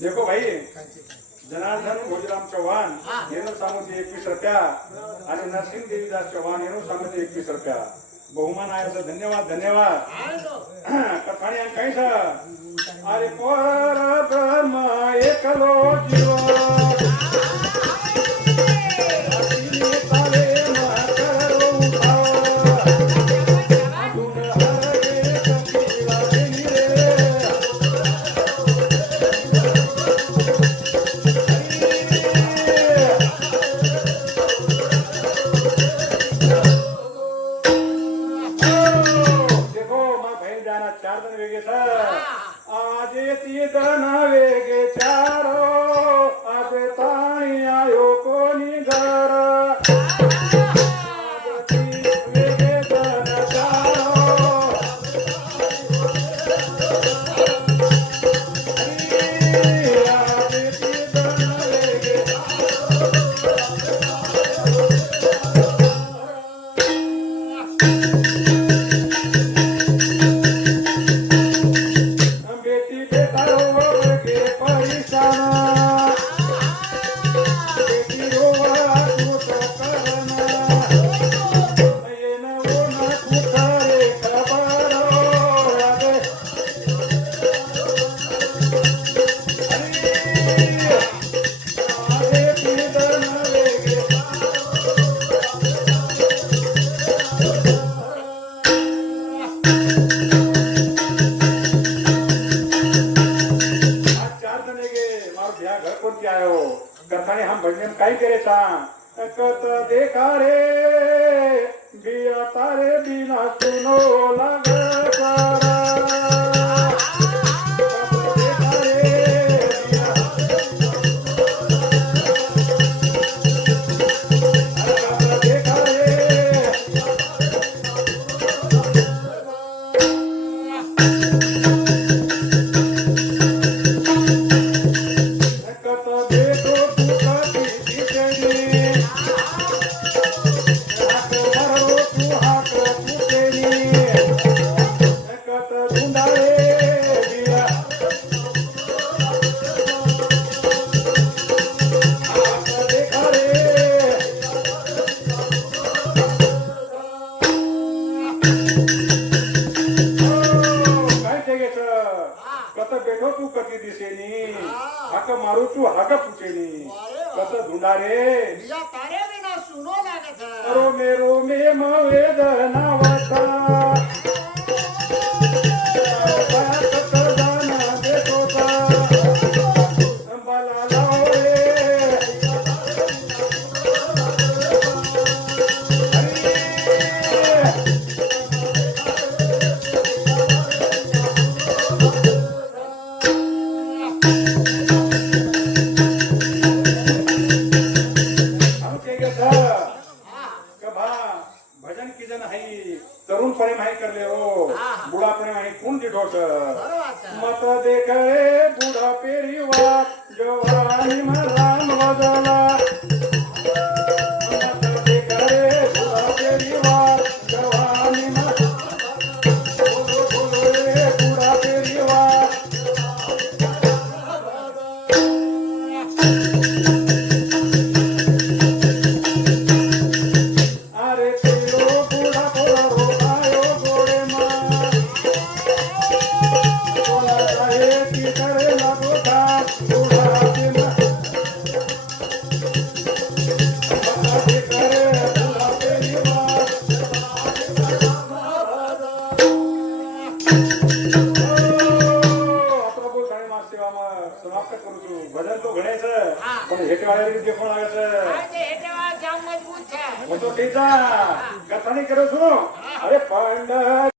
देखो भाई जनार्दन भोजराम चौहान एनो सामोती 21 रुपया आणि नरसिंह देवीदास चौहान एनो सामोती 21 रुपया बहुमान आया धन्यवाद धन्यवाद कथाणी काही अरे पर ब्रह्म एकलो जीव आज ती दन वेगे चारो आज ताणी आयो कोणी घर आज ती वेगे दन चारो आज ती दन वेगे कथाने हम भजन काय करे सांग कत देखा रे बिया तारे बिना सुनो लग सारा कत बैठो तू कती दिसेनी हाक मारू तू हाक पुचेनी कत धुंडा रे बिया तारे बिना सुनो लागत रो मे वेदना वाता भजन कीजन है तरुण पणे माही करले हो बुढ़ा पणे माही कोण दिठोट मत देख रे बुढ़ा पेरी वात जवानी में राम वदला मत देख रे बुढ़ा पेरी वात जवानी में बोलो रे बुढ़ा पेरी वात समाप्त करू છું ભજન તો ઘણે છે પણ હેટવાળી રીતે પણ આવે છે આ તે હેટવા જામ મજબૂત છે હું તો કીધા કથાની કરું છું અરે પાંડ